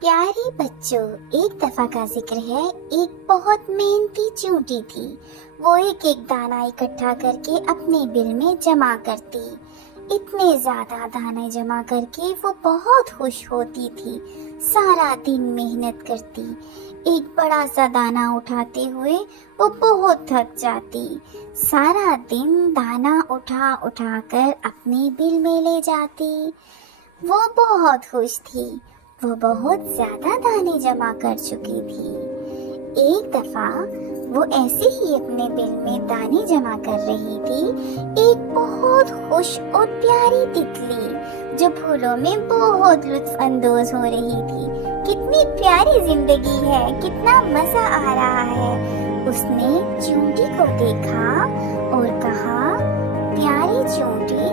پیارے بچوں، ایک دفعہ کا ذکر ہے، ایک بہت محنتی چیونٹی تھی۔ وہ ایک ایک دانہ اکٹھا کر کے اپنے بل میں جمع کرتی۔ اتنے زیادہ دانے جمع کر کے وہ بہت خوش ہوتی تھی۔ سارا دن محنت کرتی، ایک بڑا سا دانہ اٹھاتے ہوئے وہ بہت تھک جاتی۔ سارا دن دانہ اٹھا اٹھا کر اپنے بل میں لے جاتی۔ وہ بہت خوش تھی، وہ بہت زیادہ دانے جمع کر چکی تھی۔ ایک دفعہ وہ ایسے ہی اپنے بل میں دانے جمع کر رہی تھی، ایک بہت خوش اور پیاری تتلی جو پھولوں میں بہت لطف اندوز ہو رہی تھی۔ کتنی پیاری زندگی ہے، کتنا مزہ آ رہا ہے۔ اس نے چیونٹی کو دیکھا اور کہا، پیاری چیونٹی،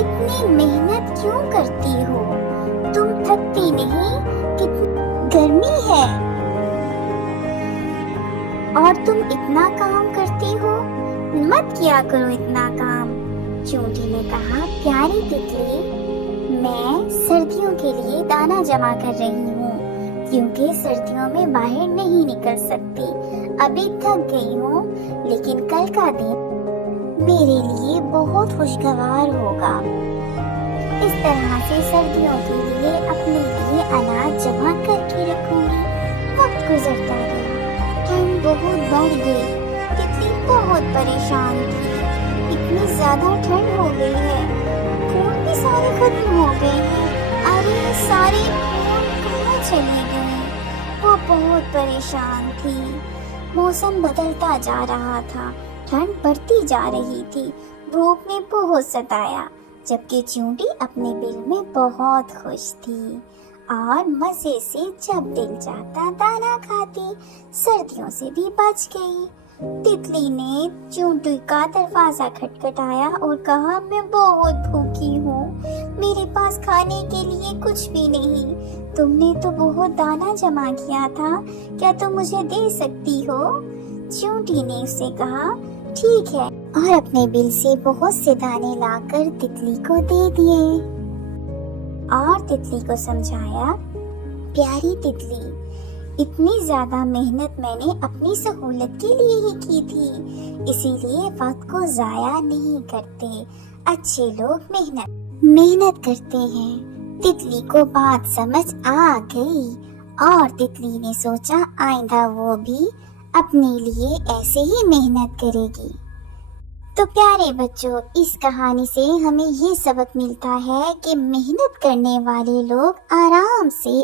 اتنی محنت کیوں کرتی ہو؟ تم تھکتی نہیں؟ کتنی گرمی ہے اور تم اتنا کام کرتی ہو، مت کیا کرو اتنا کام۔ چیونٹی نے کہا، پیاری تتلی، میں سردیوں کے لیے دانہ جمع کر رہی ہوں، کیونکہ سردیوں میں باہر نہیں نکل سکتی۔ ابھی تھک گئی ہوں، لیکن کل کا دن میرے لیے بہت خوشگوار ہوگا۔ اس طرح سے سردیوں کے لیے اپنے لیے اناج جمع کر کے رکھوں گی۔ وقت گزرتا گیا، ٹھنڈ بہت بڑھ گئی۔ تتلی بہت پریشان تھی، اتنی زیادہ ٹھنڈ ہو گئی ہے، پھول بھی سارے ختم ہو گئے ہیں۔ ارے سارے پھول کہاں چلے گئے؟ وہ بہت پریشان تھی۔ موسم بدلتا جا رہا تھا، ٹھنڈ بڑھتی جا رہی تھی، دھوپ نے بہت ستایا، جبکہ چیونٹی اپنے بل میں بہت خوش تھی اور مزے سے جب دل چاہتا دانہ کھاتی، سردیوں سے بھی بچ گئی۔ تتلی نے چیونٹی کا دروازہ کھٹکھٹایا اور کہا، میں بہت بھوکی ہوں، میرے پاس کھانے کے لیے کچھ بھی نہیں۔ تم نے تو بہت دانہ جمع کیا تھا، کیا تم مجھے دے سکتی ہو؟ چیونٹی نے اسے کہا، ٹھیک ہے، اور اپنے بل سے بہت سے دانے لا کر تتلی کو دے دیے اور تتلی کو سمجھایا، پیاری تتلی، اتنی زیادہ محنت میں نے اپنی سہولت کے لیے ہی کی تھی، اسی لیے وقت کو ضائع نہیں کرتے۔ اچھے لوگ محنت کرتے ہیں۔ تتلی کو بات سمجھ آ گئی اور تتلی نے سوچا آئندہ وہ بھی اپنے لیے ایسے ہی محنت کرے گی۔ تو پیارے بچوں، اس کہانی سے ہمیں یہ سبق ملتا ہے کہ محنت کرنے والے لوگ آرام سے